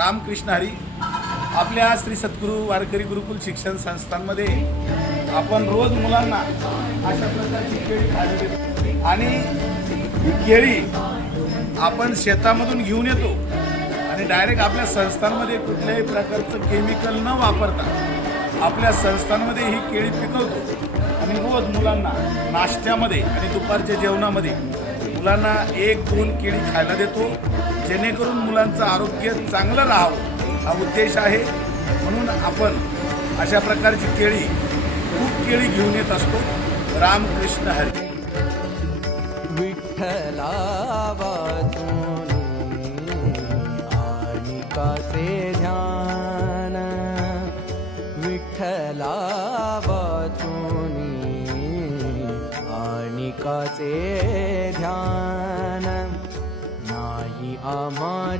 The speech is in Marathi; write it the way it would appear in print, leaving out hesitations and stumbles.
रामकृष्ण हरी. आपल्या श्री सद्गुरू वारकरी गुरुकुल शिक्षण संस्थांमध्ये आपण रोज मुलांना अशा प्रकारची केळी खायला देतो आणि ही केळी आपण शेतामधून घेऊन येतो आणि डायरेक्ट आपल्या संस्थांमध्ये कुठल्याही प्रकारचं केमिकल न वापरता आपल्या संस्थांमध्ये ही केळी पिकवतो आणि रोज मुलांना नाश्त्यामध्ये आणि दुपारच्या जेवणामध्ये मुलांना 1-2 केळी खायला देतो, जेणेकरून मुलांचं आरोग्य चांगलं राहावं हा उद्देश आहे. म्हणून आपण अशा प्रकारची केळी खूप केळी घेऊन येत असतो. रामकृष्ण हरी. विठ्ठला वाचून आणिकाचे ध्यान, विठ्ठला वाचून आणिकाचे ध्यान, नाही आम्हा